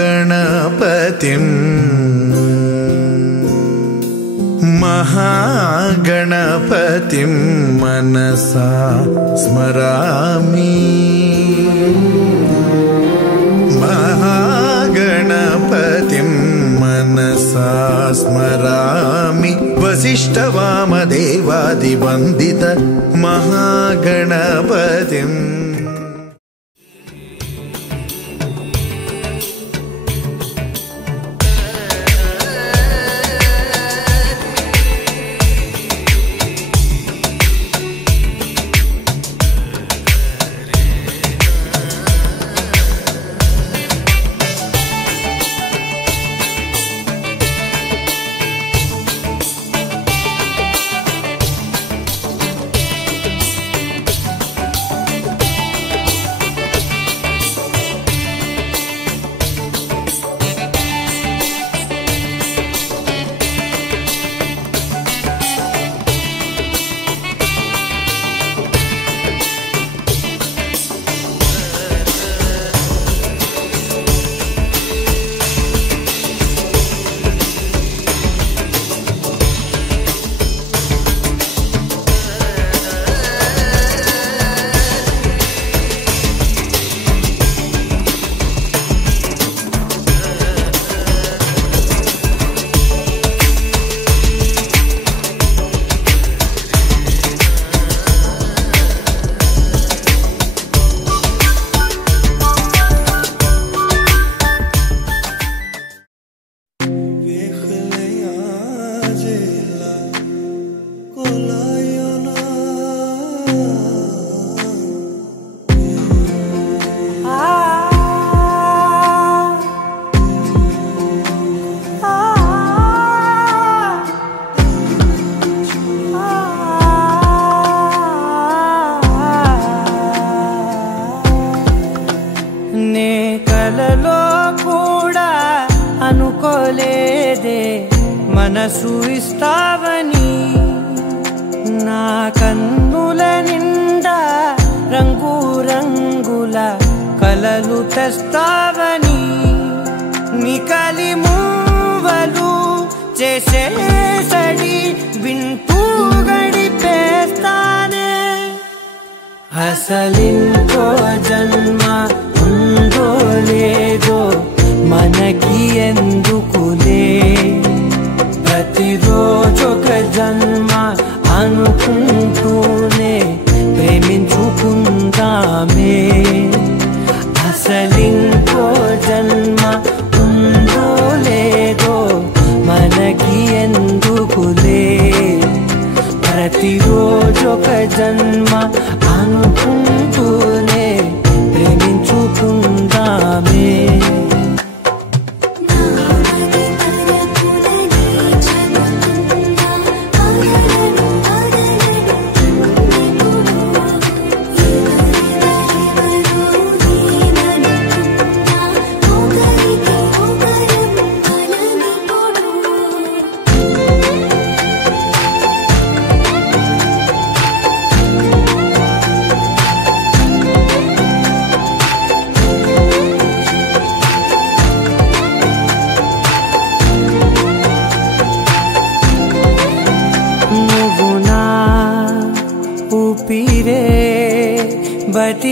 महागणपतिं मनसा स्मरामि महागणपतिं मनसा स्मरामि वसिष्ठवामदेवादिवन्दित महागणपतिम् మనసు ఇస్తావని నా కన్నుల నిండా రంగు రంగుల కలలు తెస్తావని నికలి మూవలు చేసేసడి వింటూ గడిపేస్తానే అసలింకో జన్మ ఉందో లేదో మనకి ఎందుకులే ప్రతిరోజొక జన్మ అనుకుంటూనే ప్రేమించుకుందామే అసలింకో జన్మ ఉందో లేదో మనకి ఎందుకులే ప్రతిరోజొక జన్మ అనుకుంటూనే ప్రేమించుకుందామే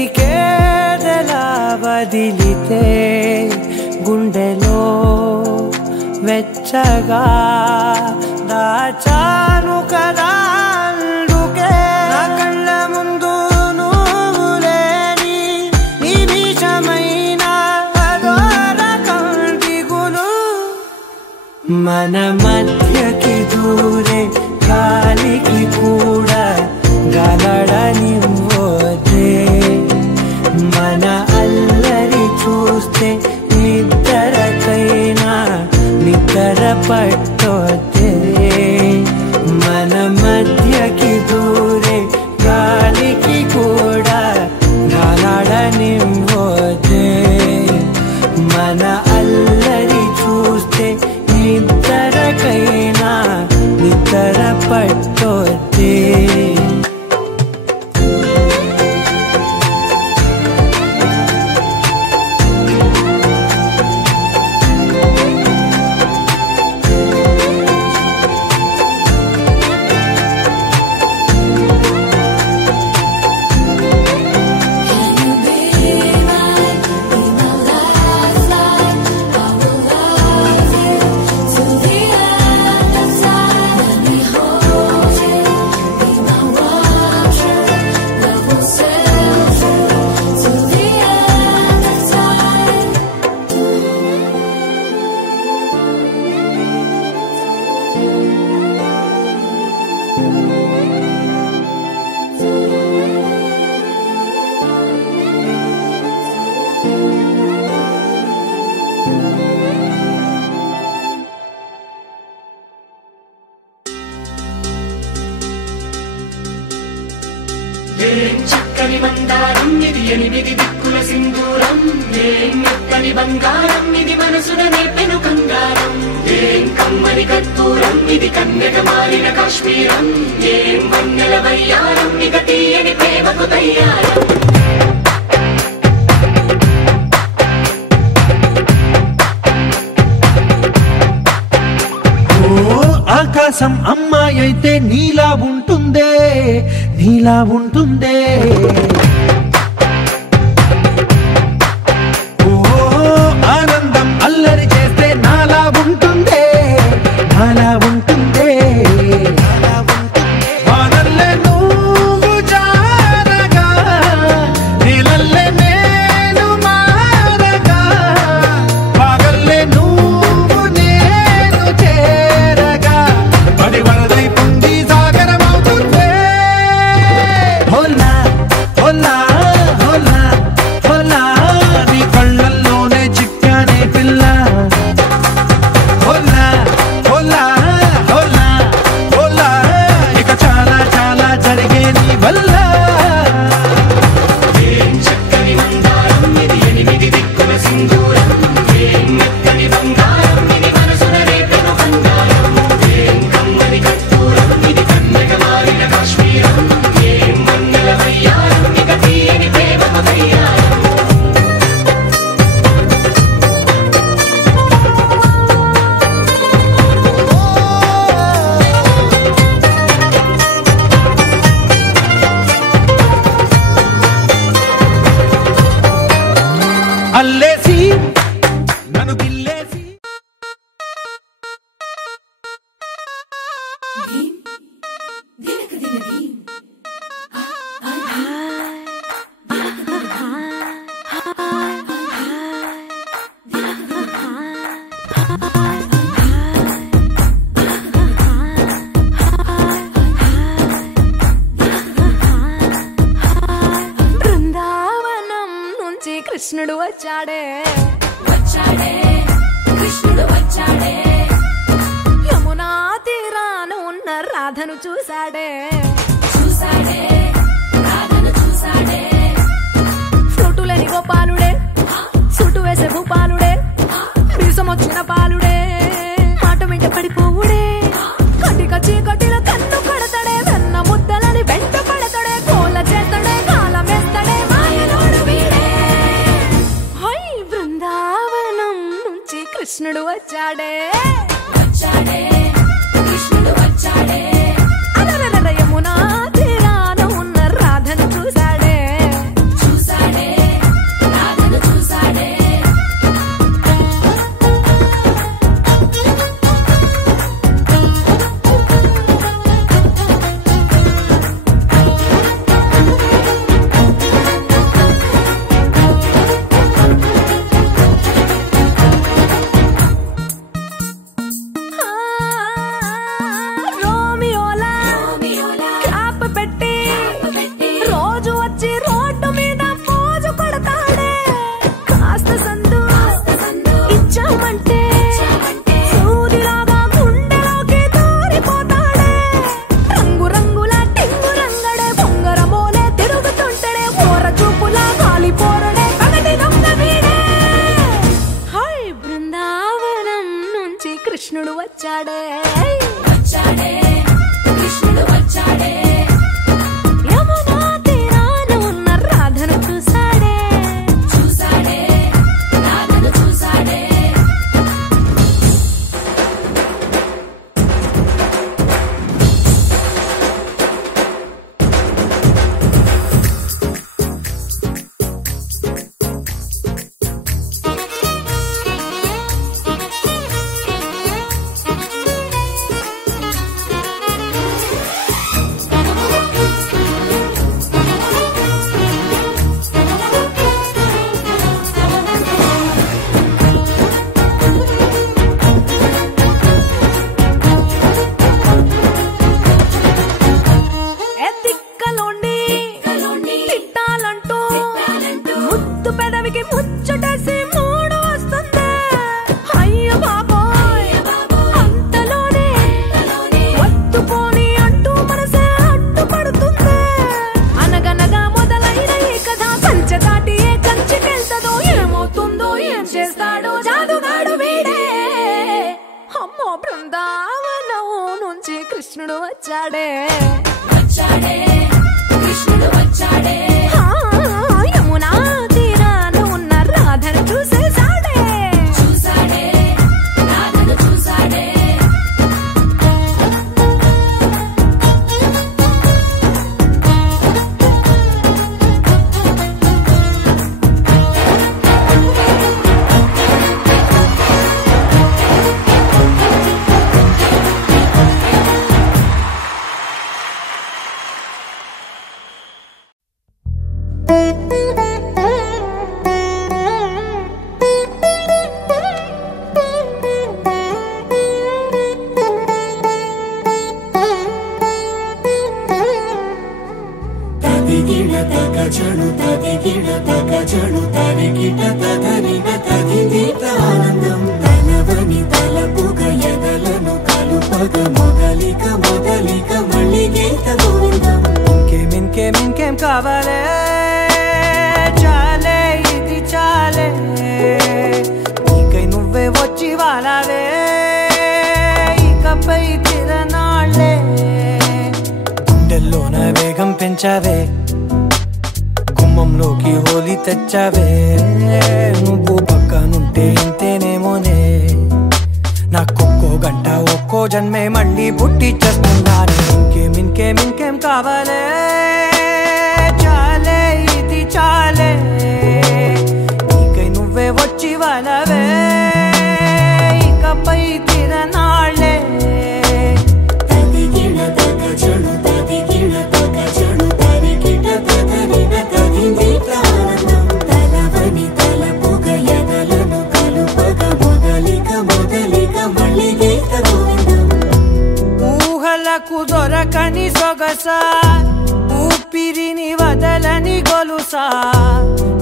బతికేదలా వదిలితే గుండెలో వెచ్చగా దాచాను కదా అందుకే నా కళ్ళ ముందు నువ్వు లేని నిమిషమైన అదోర కంటిగులు మన మధ్యకి దూరే గాలికి కూడా గలడనివ్వదే మన అల్లరి చూస్తే నిద్రకైనా నిద్ర పట్టొద్దే మన మధ్యకి దూరే గాలికి కూడా గలడనివ్వదే మన అల్లరి చూస్తే నిద్రకైనా చక్కని మందారం ఇది ఎనిమిది దిక్కుల సింధూరం ఏం మెత్తని బంగారం ఇది మనసున నేపెను కంగారం ఏం కమ్మని కర్పూరం ఇది కన్నెగ మారిన కాశ్మీరం ఏం వన్నెల వయ్యారం ఇక తీయని ప్రేమకు తయ్యారం ఆకాశం అమ్మాయి అయితే నీలా ఉంటుందే ఓ ఆనందం అల్లరి చేస్తే నాలా ఉంటుందే వానల్లే నువ్వు జారగా నీలల్లే నేను మారగా పగల్లే నువ్వు నేను చేరగా పడి వరదై పొంగి సాగరమవుతుందే హోలా హోలా హోలా హోలా నీ కళ్ళల్లోనే చిక్కానే పిల్ల హోలా హోలా హోలా హోలా ఇక చాలా చాలా జరిగే నీ వల్ల ఏం చక్కని మందారం ఇది ఎనిమిది దిక్కుల సింధూరం ఏం మెత్తని బంగారం ఇది మనసున రేపెను కంగారం ఏం కమ్మని కర్పూరం ఇది కన్నెగ మారిన కాశ్మీరం ఏం వన్నెల వయ్యారం ఇక తీయని ప్రేమకు తయ్యారం అల్లేసి నన్ను గిల్లేసి బృందావనం నుంచి కృష్ణుడు వచ్చాడే యమునా తీరాన ఉన్న రాధను చూశాడే ఫ్రూటులేని గోపాలుడే సుటు వేసే భూపాలుడే మీసమొచ్చిన పాలుడే మాట వెంట పడిపోవుడే కటిక చీకటిలో కన్ను కడతాడే వెన్న ముద్దలని వెంట పడతాడే కోల చేస్తాడే కాలమేస్తాడే మాయలోడు వీడే హై బృందావనం నుంచి కృష్ణుడు వచ్చాడే అలరలర యమునా తీరాన ఉన్న రాధను చూశాడే చణు తదిగిడ తగ చణు తరిగిట తదరిన తదిదీత ఆనందం తలవని తలపుగ ఎదలను కలుపగ మొదలిక మొదలిక మళ్ళీ గీత గోవిందం ఇంకేం కావాలే చాలే ఇది చాలే నీకై నువ్వే వచ్చి వాలావే ఇకపై తిరనాళ్ళే గుండెల్లోన వేగం పెంచావే గుమ్మంలోకి హోలీ తెచ్చావే నువ్వు పక్కనుంటే ఇంతేనేమోనే నాకొక్కో గంట ఒక్కో జన్మే మళ్ళీ పుట్టి చేస్తున్నాను ఇంకేం కావాలే చాలే ఇది చాలే నీకై నువ్వే వచ్చి వాలవే ఇకపై తిరనాళ్ళే తదిగిడ తగ చణు తదిగిడ తగ చణు తరిగిట తదరిన తదిదీత ఆనందం తలవని తలపుగ ఎదలను కలుపగ మొదలిక మొదలిక మళ్ళీ గీత గోవిందం ఊహలకు దొరకని సొగసా ఊపిరిని వదలని గొలుసా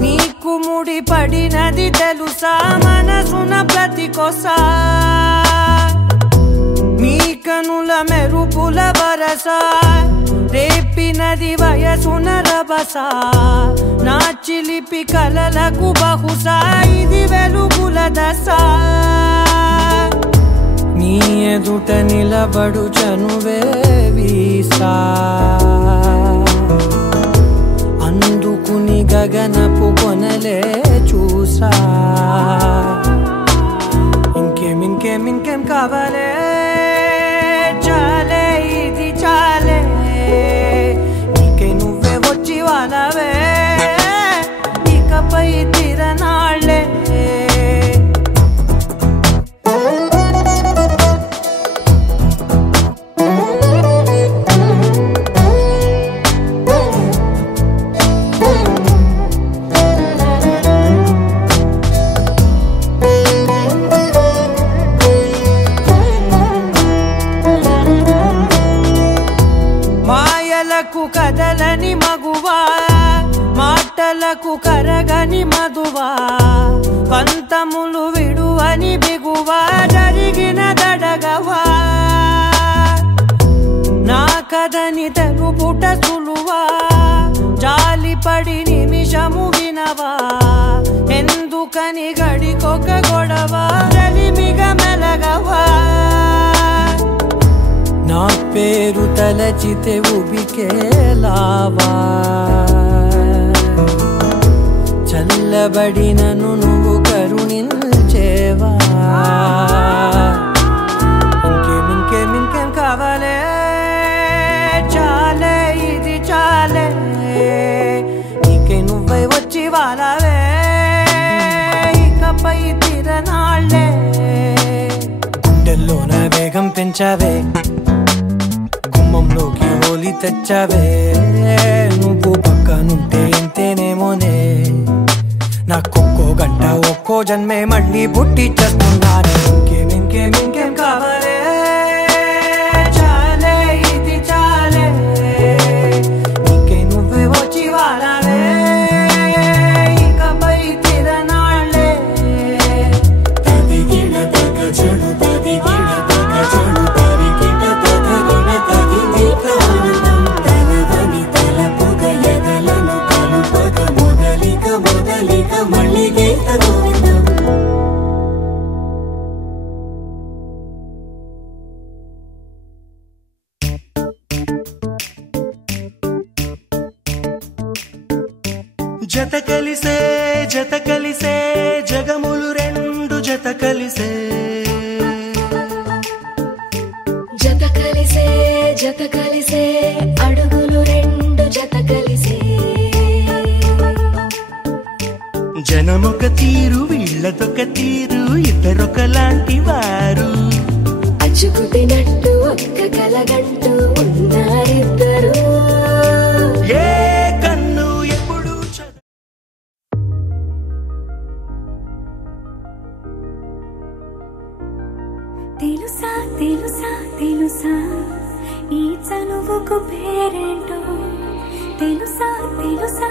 నీకు ముడి పడినది తెలుసా మనసున ప్రతి కొసా నీ కనుల మెరుపుల వరసా రేపినది వయసున రభసా నా చిలిపి కలలకు బహుశా ఇది వెలుగుల దశ నీ ఎదుట నిలబడు చనువే వీసా అందుకుని గగనపు కొనలే చూసా ఇంకేం కావాలే చాలే ఇది చాలే నీకై నువ్వే వచ్చి వాలవే ఇకపై తిరనాళ్ళే కదలని మగువా మాటలకు కరగని మధువా పంతములు విడువని బిగువా జరిగిన దడగవా నా కదని తెలుపుట సులువా జాలిపడి నిమిషము వినవా ఎందుకని గడికొక గొడవ రలిమిగ మెలగవా నా పేరు తలచితే ఉబికేలావా చల్లబడినను నువ్వు కరుణించేవా ఇంకేం కావాలే చాలే ఇది చాలే నీకై నువ్వై వచ్చి వాలవే ఇకపై తిరనాళ్ళే గుండెల్లోన వేగం పెంచావే గుమ్మంలోకి హోలీ తెచ్చావే నువ్వు పక్కనుంటే ఇంతేనేమోనే నాకొక్కో గంట ఒక్కో జన్మే మళ్ళీ పుట్టి చేస్తున్నాను ఇంకేం కావాలే చాలే ఇది చాలే నీకై నువ్వే వచ్చి వాలవే ఇకపై తిరనాళ్ళే తదిగిడ తగ చణు తదిగిడ తగ చణు తరిగిట తదరిన తదిదీత ఆనందం తలవని తలపుగ ఎదలను కలుపగ మొదలిక మొదలిక మళ్ళీ గీత గోవిందం జత కలిసే జగములు రెండు జత కలిసే జత కలిసే అడుగులు రెండు జత కలిసే జనమొక తీరు వీళ్ళదొక తీరు ఇద్దరొకలాంటి వారు అచ్చుకుతినట్టు ఒక్క కలగంటూ ఉన్నారిద్దరు ఏ కన్ను ఎప్పుడు తెలుసా తెలుసా తెలుసా ఈ చనువుకు పేరేంటో తెలుసా తెలుసా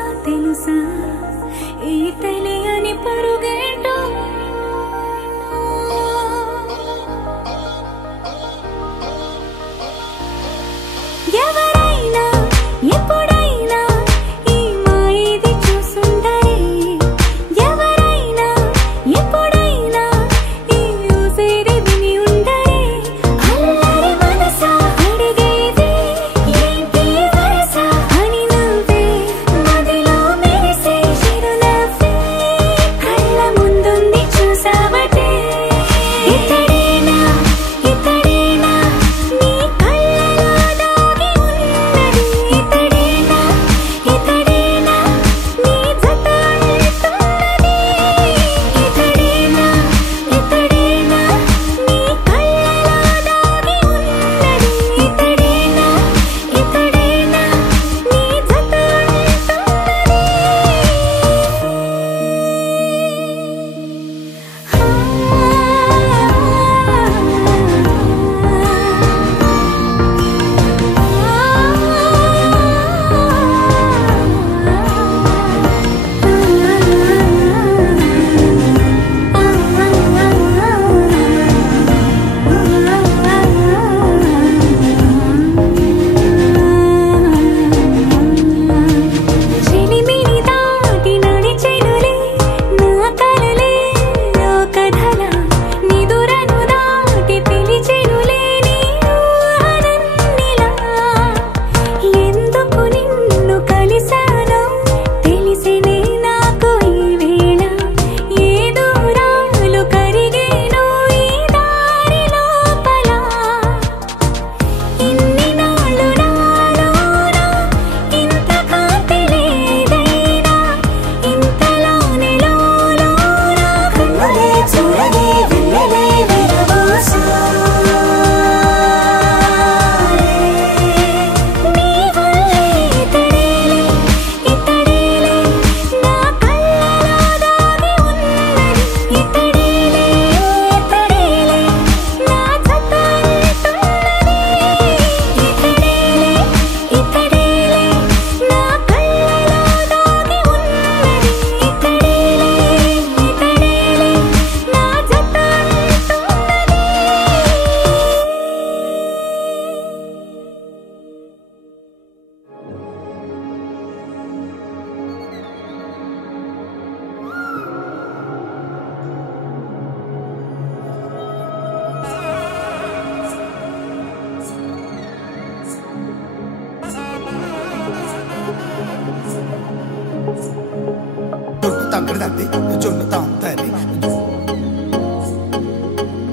జొన్ను తక్కడి తద్ది జొన్ను తాంతది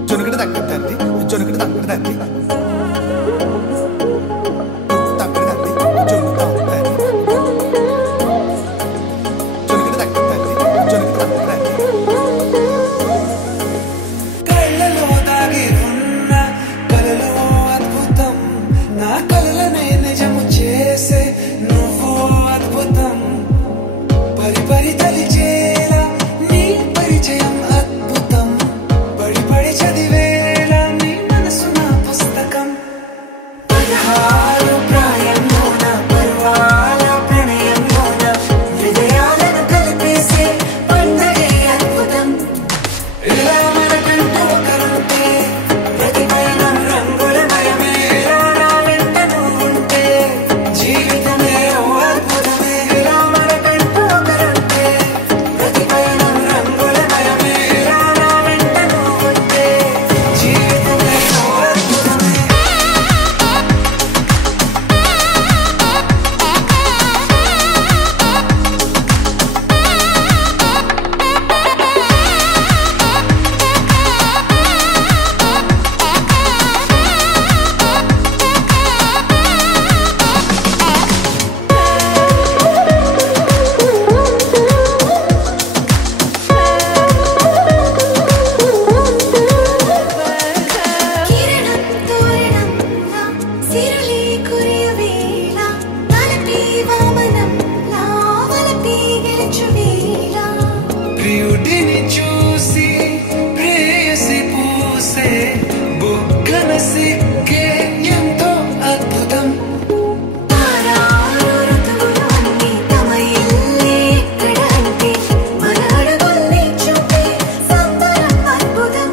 జొన్నుకడి తక్కడి తద్ది జొన్నుకడి తక్కడి తద్ది జొన్ను తక్కడి తద్ది జొన్ను తాంతది జొన్నుకడి తక్కడి తద్ది జొన్నుకడి తక్కడి తద్ది కళ్ళలో దాగి ఉన్న కలలో అద్భుతం నా కలలనే నిజము చేసే నువ్వు అద్భుతం పరి పరి తలిచేలా నీ పరిచయం అద్భుతం పడి పడి చదివేలా నీ మనసు నా పుస్తకం 16 ప్రాయంలోన పర్వాల ప్రణయంలోన హృదయాలను కలిపేసే పండగే అద్భుతం ఇలా మనకంటూ ఒకరుంటే ప్రతి పయనం రంగులమయమే నా వెంట నువ్వుంటే జీవితమే ఓ అద్భుతమే ఇలా మనకంటూ ఒకరుంటే ప్రతి పయనం రంగులమయమే నా వెంట నువ్వుంటే జీవితమే ఓ అద్భుతమే కిరణం తోరణంలా సిరులి కురియవేళ తలపి వామనంలా వలపి గెలుచువేళ ప్రియుడిని చూసి ప్రేయసి పూసే బుగ్గన సిగ్గే ఎంతో అద్భుతం తారారు ఋతువులు అన్నీ తమ ఇల్లే ఎక్కడంటే మన అడుగుల్ని చూపే సంబరం అద్భుతం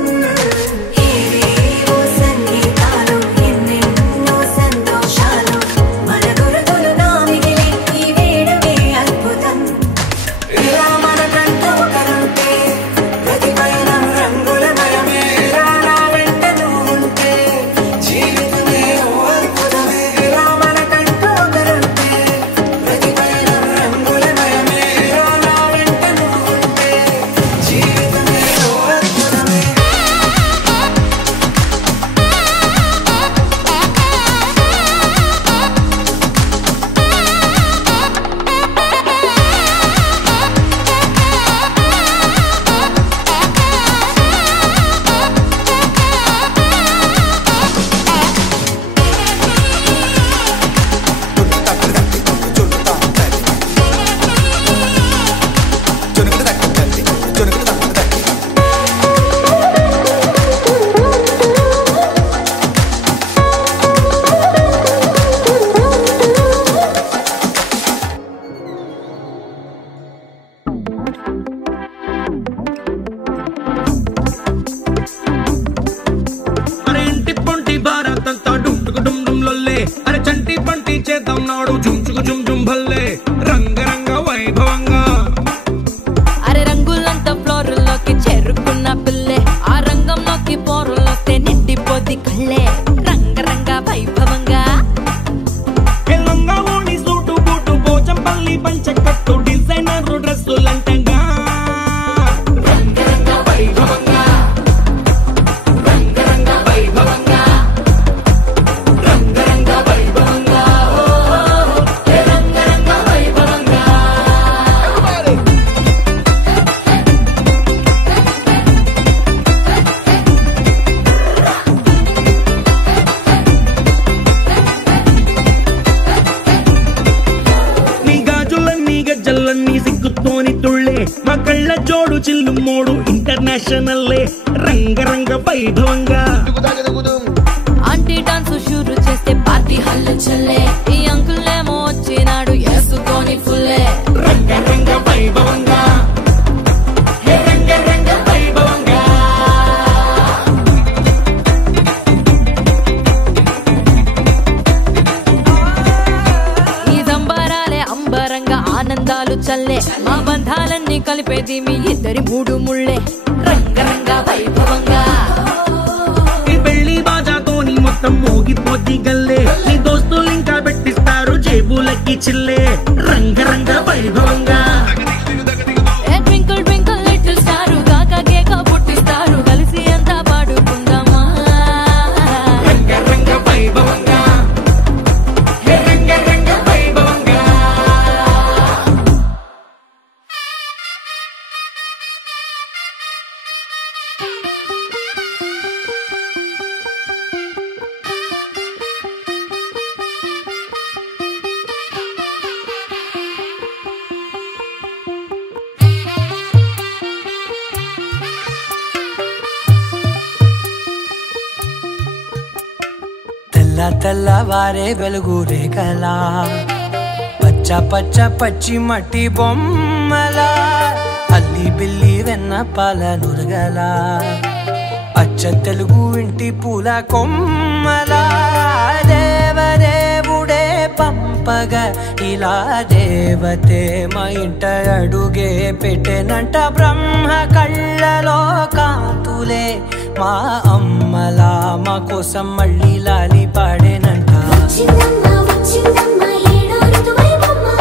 ఏవేవో సంగీతాలు ఎన్నెన్నో సంతోషాలు మన గురుతులు నా మిగిలి ఈ వేడమే అద్భుతం ఇలా మనకంటూ ఒకరుంటే ప్రతి పయనం రంగులమయమే నా వెంట నువ్వుంటే జీవితమే ఓ అద్భుతమే ఇలా మనకంటూ ఒకరుంటే ప్రతి పయనం రంగులమయమే నా వెంట నువ్వుంటే జీవితమే ఓ అద్భుతమే జొన్ను తాంతది జొన్నుకడి తక్కడి తద్ది జొన్నుకడి తక్కడి తద్ది అరే ఇంటి పొంటి భారత్ అంతా డుంటుకు డుమ్ డుమ్ లొల్లే అరే చంటి పంటి చేద్దాం నాడు చుంచుకు జుమ్ జుమ్ భల్లే రంగరంగ వైభవంగా అరే రంగులంతా ఫ్లోరుల్లోకి చేరుకున్న పిల్లే ఆ రంగంలోకి పోరులోకి నిండిపోది కళ్ళే రంగరంగ వైభవంగా ఎల్లంగా ఓణి సూటు బూటు పోచంపల్లి పంచకట్టు డిజైనర్ డ్రెస్సులంటంగా రంగరంగ వైభవంగా రంగరంగ వైభవంగా రంగరంగ వైభవంగా రంగరంగ వైభవంగా నీ గాజులన్నీ గజ్జలన్నీ సిగ్గుతోని తుళ్ళే మా కళ్ళ జోడు చిల్లు మోడు ఇంటర్నేషనల్లే రంగరంగ వైభవంగా ఆంటీ డాన్స్ షురు చేస్తే పార్టీ హల్లు చల్లే ఈ అంకులేమో వచ్చినాడు వేసుకొని ఫుల్లే రంగరంగ వైభవంగా హే రంగరంగ వైభవంగా ఈ సంబరాలే అంబరంగా ఆనందాలు చల్లే మా బంధాలన్నీ కలిపేది మీ ఇద్దరి మూడు ముళ్ళే రంగరంగ వైభవంగా ఈ పెళ్లి బాజాతోని మొత్తం మోగిపోద్ది గల్లే నీ దోస్తులు ఇంకా పెట్టిస్తారు జేబులకి ఈ చిల్లే రంగరంగ వైభవంగా ట్వింకిల్ ట్వింకిల్ లిటిల్ స్టార్ కాకా కేక పుట్టిస్తారు కలిసి అంతా పాడుకుందామా రంగరంగ వైభవంగా రంగరంగ వైభవంగా తెల్లవారే వెలుగు రేఖలా పచ్చ పచ్చ పచ్చి మట్టి బొమ్మలా అల్లి బిల్లి వెన్న పాల నురగలా అచ్చ తెలుగు ఇంటి పూల కొమ్మలా దేవదేవుడే పంపగా ఇలా దేవతే మా ఇంట అడుగే పెట్టెనంట బ్రహ్మ కళ్ళలో కాంతులే మా అమ్మలా మా కోసం మళ్ళీ లాలి పాడేనంట వచ్చిందమ్మా వచ్చిందమ్మా ఏడో ఋతువైవమ్మా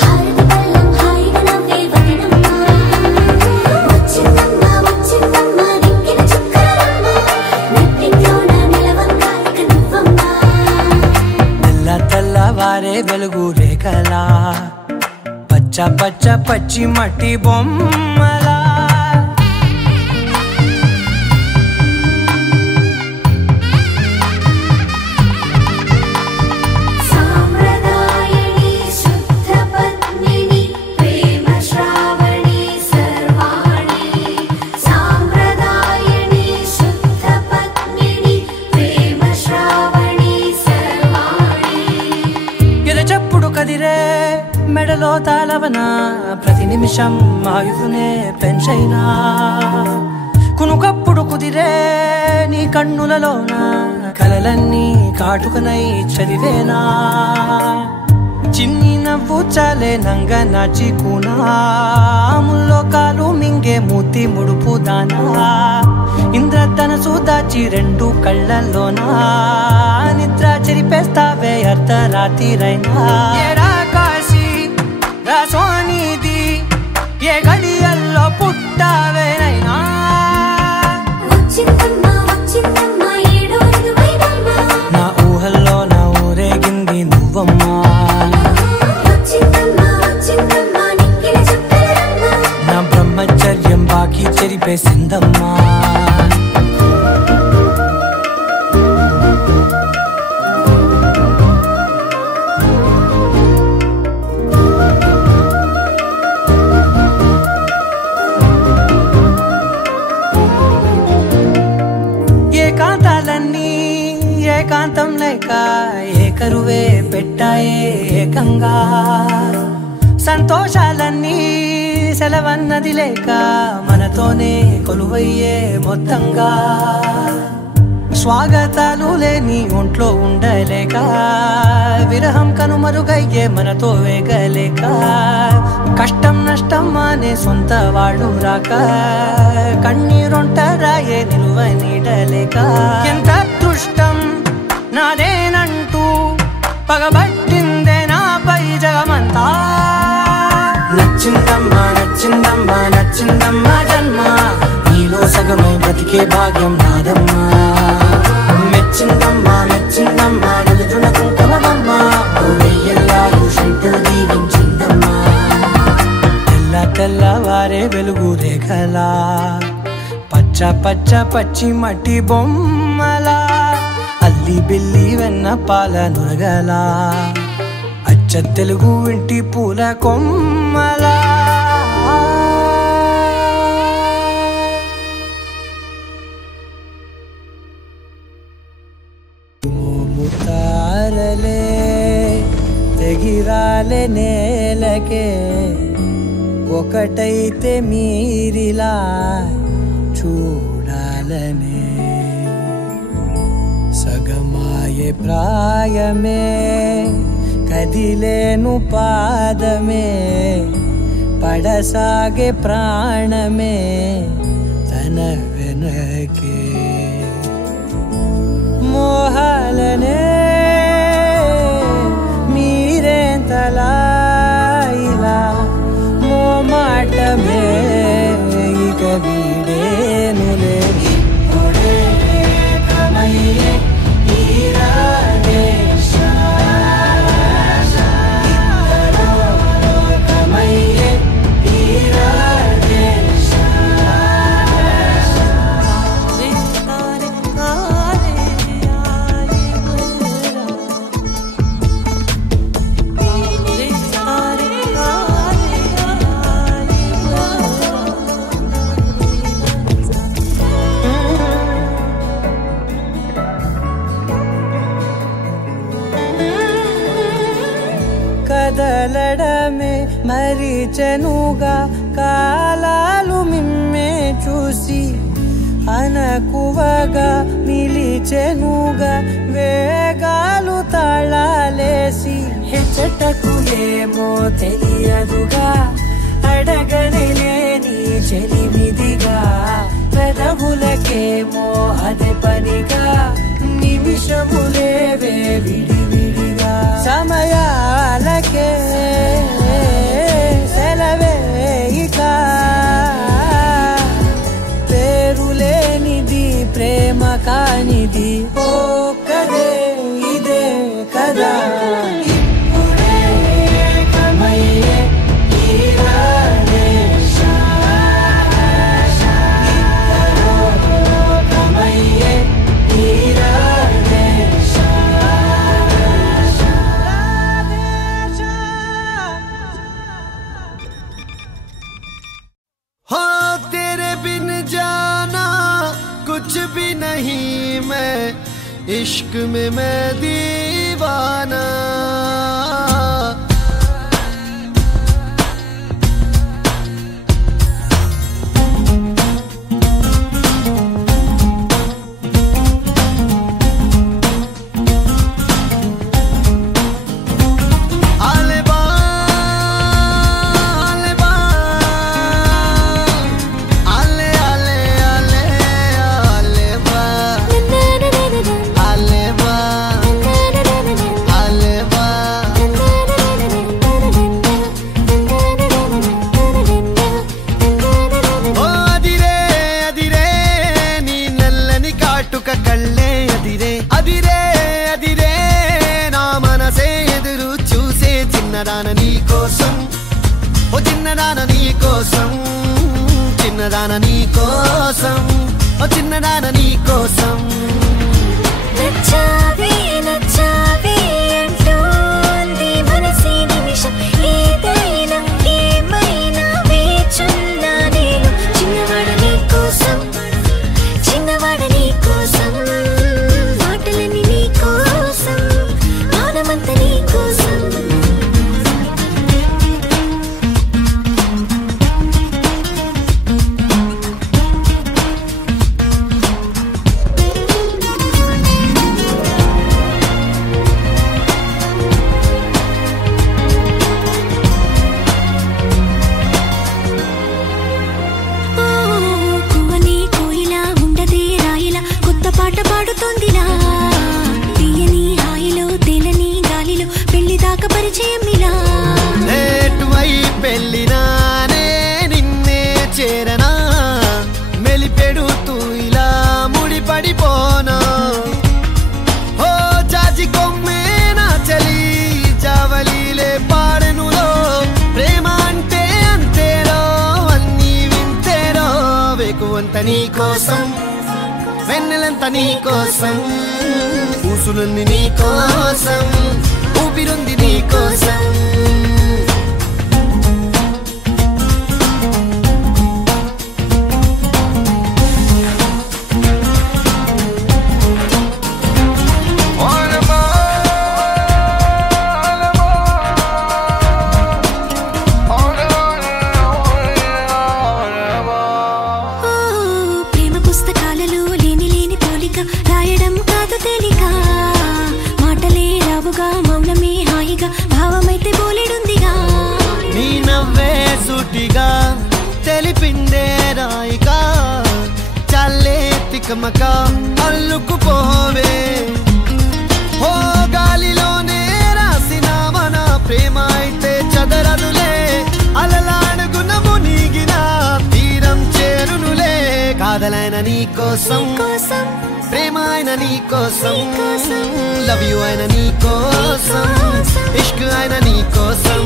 హారతి పళ్ళం హాయిగా నవ్వే వదినమ్మా వచ్చిందమ్మా వచ్చిందమ్మా దిక్కిన చుక్కలమ్మా నెట్టింట్లోన నిలవంగా ఇక నువ్వమ్మా తెల్లవారే వెలుగు రేఖలా పచ్చ పచ్చ పచ్చి మట్టి బొమ్మలా సాంప్రదాయని శుద్ధ పద్మిని ప్రేమ శ్రావణి సర్వాణి సాంప్రదాయని శుద్ధ పద్మిని ప్రేమ శ్రావణి సర్వాణి ఎరచప్పుడు కదిరే మెడలో తాళవన ప్రతి నిమిషం ఆయువునే పెంచైనా కునుకప్పుడు కుదిరే నీ కన్నులలోన కలలన్నీ కాటుకనై చదివేనా చిన్ని నవ్వు చాలే నంగ నాచికునాముల్లో కాలు మింగే మూతి ముడుపు దానా ఇంద్రధనసు దాచి రెండు కళ్ళల్లోనా నిద్ర చెరిపేస్తావే అర్ధరాత్రిరైనా ఏడా కాశీ రాసోనిది ఏ గడియల్లో పుట్టావేనైనా వచ్చిందమ్మా వచ్చిందమ్మా ఏడో ఋతువైవమ్మా నా ఊహల్లో నా ఊరేగింది నువ్వమ్మా వచ్చిందమ్మా వచ్చిందమ్మా నిక్కిన చుక్కలమ్మా నా బ్రహ్మచర్యం బాకీ చెరిపేసిందమ్మా ఏకాంతాలన్నీ ఏకాంతం లేక ఏకరువే పెట్టాయే ఏకంగా సంతోషాలన్నీ సెలవన్నది లేక మనతోనే కొలువయ్యే మొత్తంగా స్వాగతాలు లేని ఒంట్లో ఉండలేక విరహం కనుమరుగయ్యే మనతో వేగలేక కష్టం నష్టం అనే సొంత వాళ్ళు రాక కన్నీరొంటరాయే నిలువ నీడలేక ఎంత అదృష్టం నాదేనంటూ పగబట్టిందే నాపై జగమంతా నచ్చిందమ్మా నచ్చిందమ్మా నచ్చిందమ్మా జన్మ నీలో సగమై బ్రతికే భాగ్యం నాదమ్మా మెచ్చిందమ్మా మెచ్చిందమ్మా నిలుచున్న కుంకుమమ్మా వెయ్యల్లారు శంకరు దీవించిందమ్మా తెల్లవారే వెలుగు రేఖలా పచ్చ పచ్చ పచ్చి మట్టి బొమ్మలా అల్లి బిల్లి వెన్న పాల నురగలా అచ్చ తెలుగు ఇంటి పూల కొమ్మలా ముతారలే తెగిరాలే నేలకే ఒకటైతే మీరిలా చూడాలనే సగమాయే ప్రాయమే కదిలేను పాదమే పడసాగే ప్రాణమే తన వెనకే మోహాలనే మీరేంత ఇంతలా ఇలా మోమాటమే ఇక వీడేనులే ఇప్పుడే ఏకమయ్యే ఈ రాధేశ ఇద్దరో లోకమయ్యే ఈ రాధేశ కదలడమే మరిచెనుగా కాలాలు మిమ్మే చూసి అనకువగా నిలిచెనుగా వేగాలు తాళాలేసి హెచ్చటకు ఏమో తెలియదుగా అడగనేని చెలిమిదిగా పెదవులకేమో అదే పనిగా నిమిషములేవే విడివిడిగా సమయాలకే సెలవే ఇక పేరులేనిది ప్రేమ కానిది ఓ కదే ఇదే కదా ఇప్పుడే ఏకమయ్యే ఈ రాధేశ ఇద్దరో లోకమయ్యే ఈ రాధేశ हो तेरे बिन जाना कुछ भी नहीं मैं इश्क में मैं दीवाना చిన్నదాన నీ కోసం ఓ చిన్నదాన నీ కోసం నచ్చావే నచ్చావే అంటోంది మనసే నిమిషం ఏదైనా ఏమైనా వేచున్నా నేను చిన్నవాడ నీ కోసం చిన్నవాడ నీ కోసం మాటలన్నీ నీ కోసం మానమంతా నీ కోసం నీ కోసం వెన్నెలంత నీ కోసం ఊసులుంది నీ కోసం ఊపిరుంది నీ కోసం తెలిపిందే రాయిగా చల్లే తికమక అల్లుకుపోవే ఓ గాలిలోనే రాసిన మన ప్రేమ అయితే చదరనులే అలలాడుగున మునిగిన తీరం చేరునులే కాదలైన నీ కోసం ప్రేమ అయిన నీ కోసం లవ్ యు అయిన నీ కోసం ఇష్క్ అయిన నీ కోసం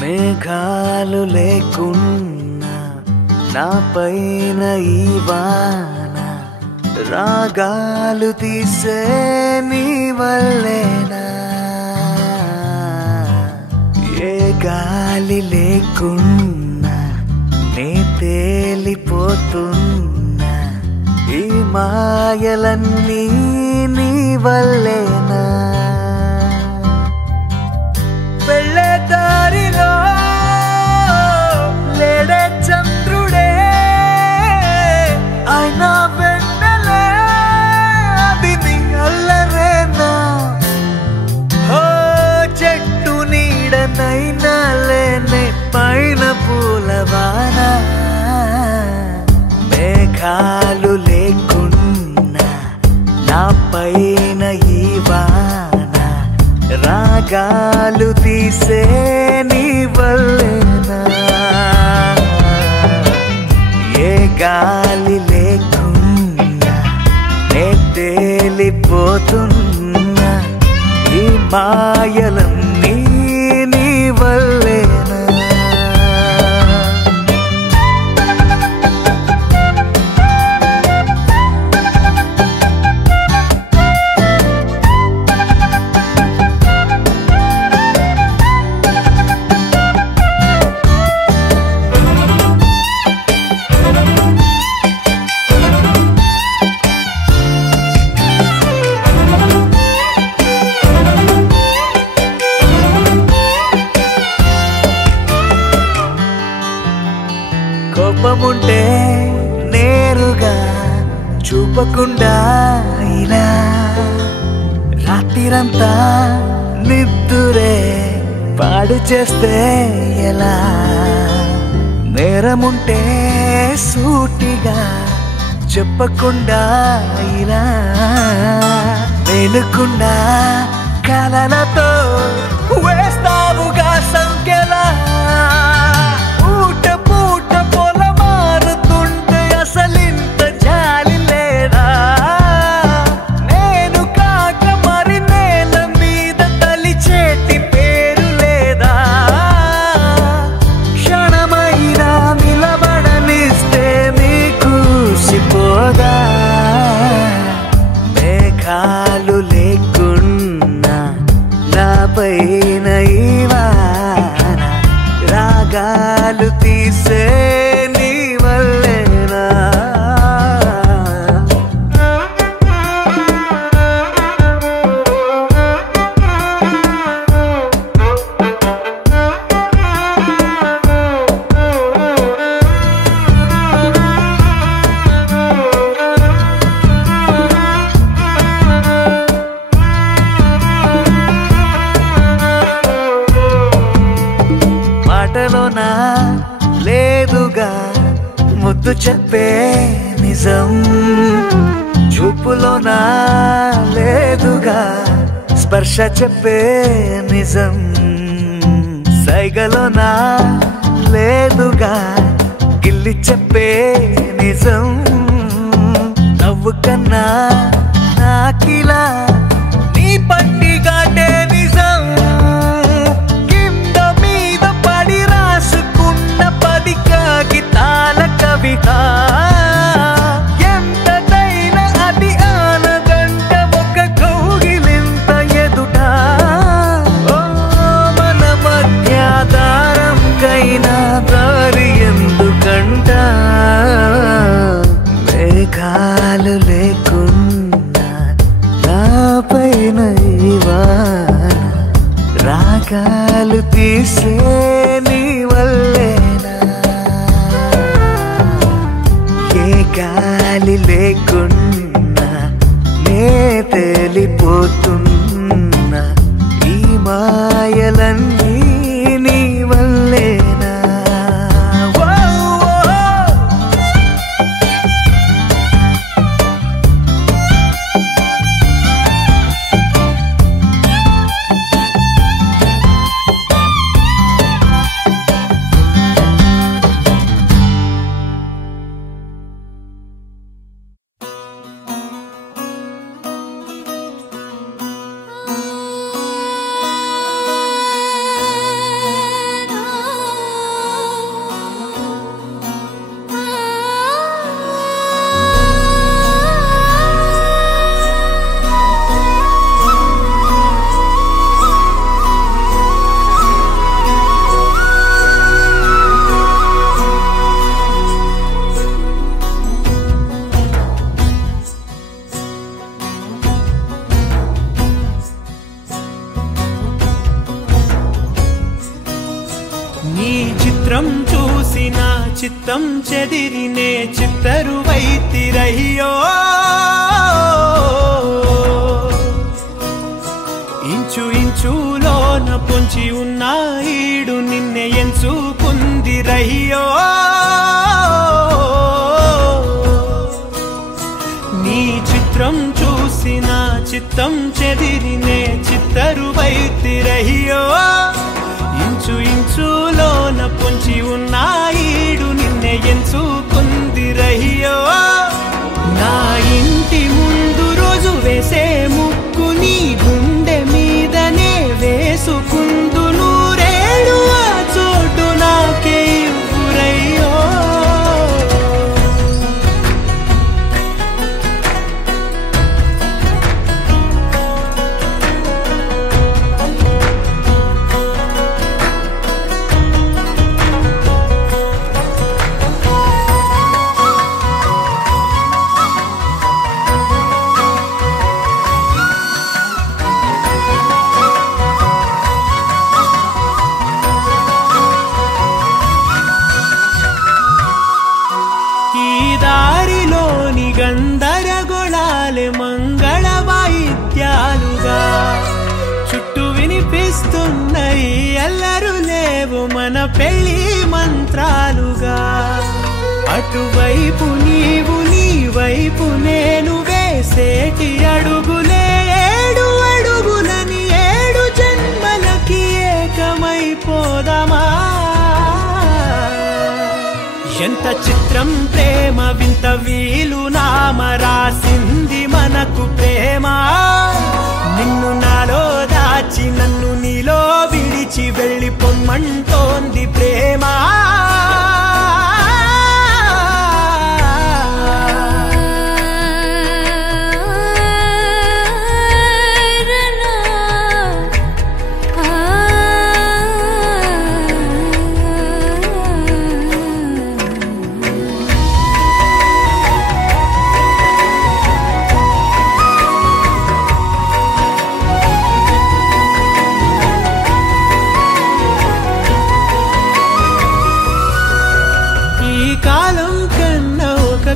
మేఘాలు లేకున్నా నా పైన ఈ వాన రాగాలు తీసే నీ వల్లేనా ఏ గాలి లేకున్నా నే తేలిపోతున్నా ఈ మాయలన్నీ నీ వల్లేనా వెళ్ళే దారిలో లేడే చంద్రుడే అయినా వెన్నెలే అది నీ అల్లరేనా ఓ చెట్టు నీడనైనా లేనే పైన పూలవాన మేఘాలు లేకున్నా నా పైన ఈ వాన రాగాలు తీసే నీ వల్లేనా ఏ గాలి లేకున్నా నే తేలిపోతున్నా ఈ మాయలన్నీ నీ వల్లేనా కోపముంటే నేరుగా చూపకుండా ఇలా రాత్రిరంతా నిద్దురే పాడు చేస్తే ఎలా నేరముంటే సూటిగా చెప్పకుండా ఇలా వెలుకుండా కలలతో వేస్తావుగా సంఖ్యలా అసలింత జాలి లేదా నేను కాక మరి నేల మీద తలిచేటి పేరు లేదా క్షణమైనా నిలబడనిస్తే నీకూసిపోదా మేఘాలు లేకున్నా నా పైన ఈ వాన రాగాలు తీసే నీ వల్లేనా మాటలోనా లేదుగా ముద్దు చెప్పే నిజం చూపులోనా లేదుగా స్పర్శ చెప్పే నిజం సైగలోనా లేదుగా గిల్లి చెప్పే నిజం నవ్వు కన్నా నాకిలా నీ పట్టి గాటే నిజం కింద మీద పడి రాసుకున్న 10 కాగితాల కవిత ఎంతైనా అది ఆనదంట ఒక కౌగిలింత ఎదుట మన మధ్య దారంకైనా దారి ఎందుకంట మేఘాలు లేకున్నా నా పైన ఈ వాన రాగాలు తీసే నీ వల్లేనా ఏ గాలి లేకున్నా చిత్రం చూసి నా చిత్తం చెదిరినే చిత్తరువైతిరయ్యో ఇంచు ఇంచులోన పొంచి ఉన్న ఈడు నిన్నే ఎంచుకుందిరయ్యో నీ చిత్రం చూసి నా చిత్తం చెదిరినే చిత్తరువైతిరయ్యో ఇంచు ఇంచులోన పొంచి ఉన్న ఈడు నిన్నే ఎంచుకుందిరయ్యో నా ఇంటి ముందు రోజు వేసే ముక్కు నీ గుండె మీదనే వేసుకుందు నూరేడు ఆ చోటు నాకే ఇవ్వురయ్యో గందరగోళాలే మంగళ వాయిద్యాలుగా చుట్టూ వినిపిస్తున్నాయి అల్లరు లేవు మన పెళ్లి మంత్రాలుగా అటువైపు నీవు నీ వైపు నేను వేసేటి అడుగులే ఏడు అడుగులని ఏడు జన్మలకి ఏకమైపోదామా ఎంత చిత్రం ప్రేమ వింత వీలు నామ రాసింది మనకు ప్రేమ నిన్ను నాలో దాచి నన్ను నీలో విడిచి వెళ్ళిపోమ్మంటోంది ప్రేమ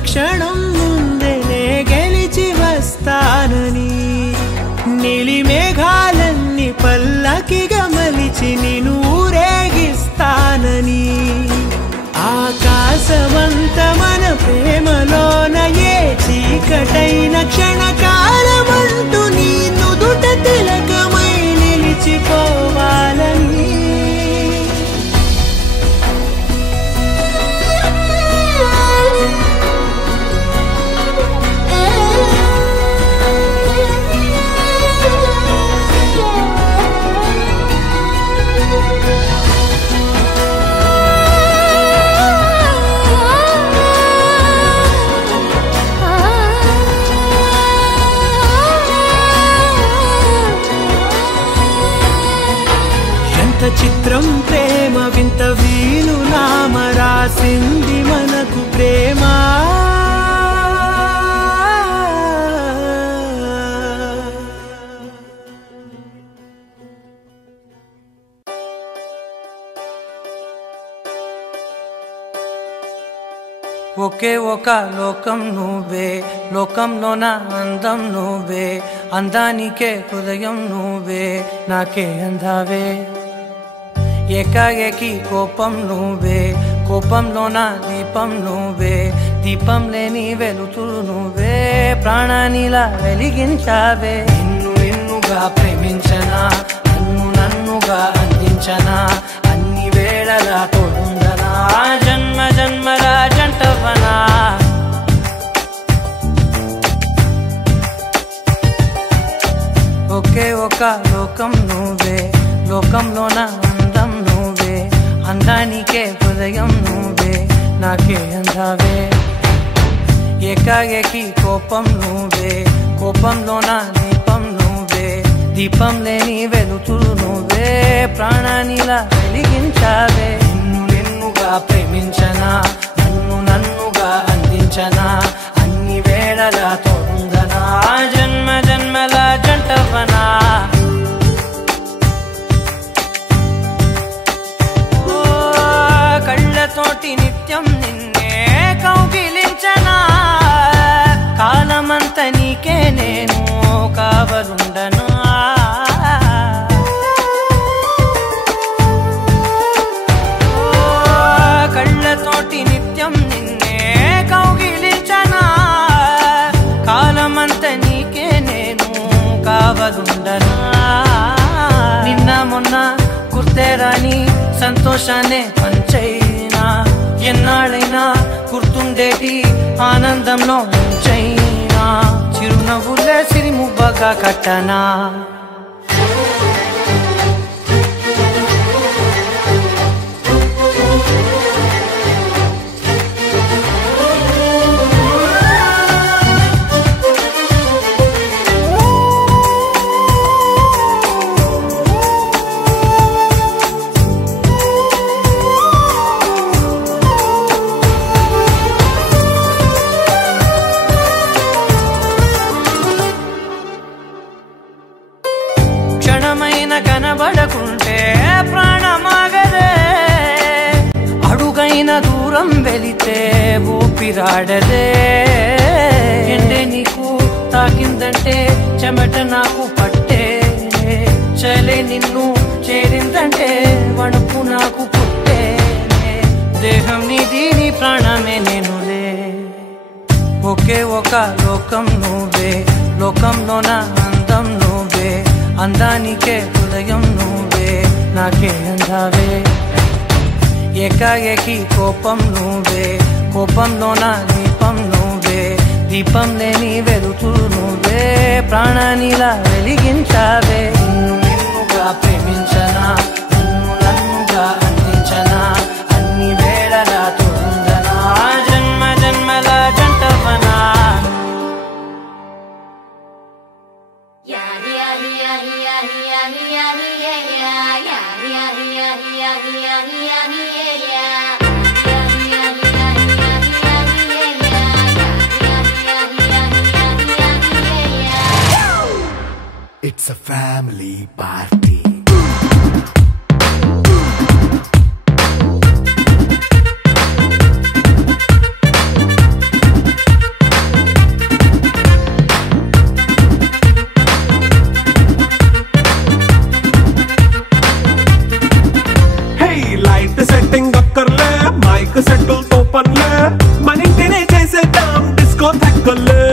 క్షణం ముందేనే గెలిచి వస్తానని నీలి మేఘాలన్నీ పల్లకిగా మలిచి నిన్ను ఊరేగిస్తానని ఆకాశమంత మన ప్రేమలోన ఏ చీకటైన క్షణకాలమంటూ నీ నుదుట తిలకమై నిలిచిపోవాలని చిత్రం ప్రేమ వింత వీలు నామ రాసింది మనకు ప్రేమ ఒకే ఒక లోకం నువ్వే లోకంలోన అందం నువ్వే అందానికే హృదయం నువ్వే నాకే అందావే ఏకాఏకి కోపం నువ్వే కోపంలోన దీపం నువ్వే దీపం లేని వెలుతురు నువ్వే ప్రాణానిలా వెలిగించావే నిన్నుగా ప్రేమించనా నన్నుగా అందించనా అన్ని వేళలా తోడుందనా జన్మ జన్మల జంటవనా ఒకే ఒక లోకం నువ్వే లోకంలోన అందం నువ్వే అందానికే హృదయం నువ్వే నాకే అందావే ఏకాఏకి కోపం నువ్వే కోపంలోన దీపం నువ్వే దీపం లేని వెలుతురు నువ్వే ప్రాణానిలా వెలిగించావే నిన్నుగా ప్రేమించనా నన్నుగా అందించనా అన్ని వేళలా తోడుందనా జన్మ జన్మల జంటవనా సంతోషాన్ని పంచైనా ఎన్నాళ్ళైనా గుర్తుండేటి ఆనందంలో ఉంచైనా చిరునవ్వులే సిరిముబ్బగా కట్టనా కనబడకుంటే ప్రాణమాగదే అడుగైన దూరం వెళితే ఊపిరాడదే ఎండే నీకు తాకిందంటే చెమట నాకు పట్టే చలే నిన్ను చేరిందంటే వణుకు నాకు పుట్టే దేహం నీది నీ ప్రాణమే నేనులే ఒకే ఒక లోకం నువ్వే లోకంలోన అందం నువ్వే అందానికే హృదయం నువ్వే నాకే అందావే ఏకాఏకి కోపం నువ్వే కోపంలోన దీపం నువ్వే దీపం లేని వెలుతురు నువ్వే ప్రాణానిలా వెలిగించావే నిన్నుగా ప్రేమించనా నిన్ను నన్నుగా అందించనా అన్ని వేళలా తోందనా జన్మ జన్మల జంటవనా It's a family party. Setting అక్కర్లే మైక్ సెట్టులు తోపన్లే మన ఇంటినే చేసేద్దాం డిస్కో తక్కర్లే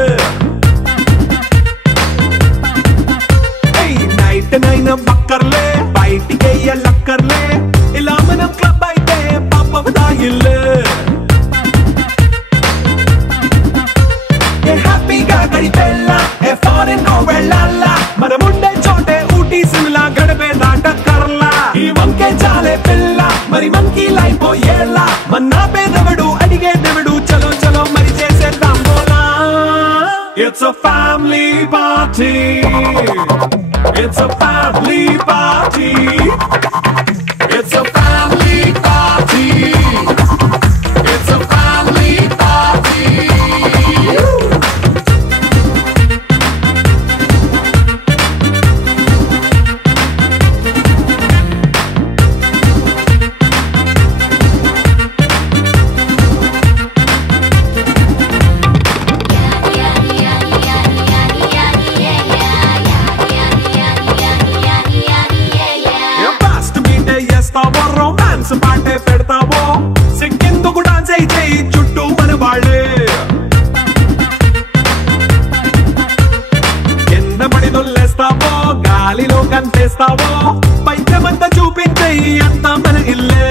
నైట్ నైన్ బక్కర్లే బయటికి వెయ్యలక్కర్లే ఇలా మనం క్లబ్ అయితే పాప దాయిల్లే హ్యాపీగా గడిపెళ్ళా ఏ ఫారెన్ కో వెళ్ళాలా మనం ఉండే చోటే ఊటీ సిమ్లా గడిపే దాటక్కర్లా ఈ వంకే చాలే పిల్ల మరి మనకి లైఫ్ ఏళ్ళ మన్నా పేదవడు అడిగే దేవుడు చలో చలో మరి చేసేద్దాం బోలా It's a family party It's a family party It's a family party It's a family party romance పాటే పెడతావో సిగ్గెందుకు డాన్స్ అయితే చుట్టూ మన వాళ్ళే కింద పడి దొల్లేస్తావో గాలిలో కంటేస్తావో పైద్యమంతా చూపించే అంతా మన ఇల్లే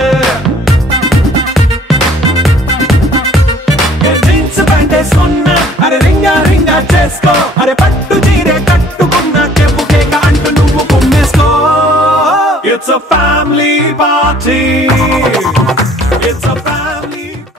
జీన్స్ ప్యాంటేసుకున్నా అరే రింగా రింగా చేసుకో అరే పట్టు చీరే కట్టుకున్నా చెప్పుకేక అంటూ నువ్వు కుమ్మేసుకో It's a family party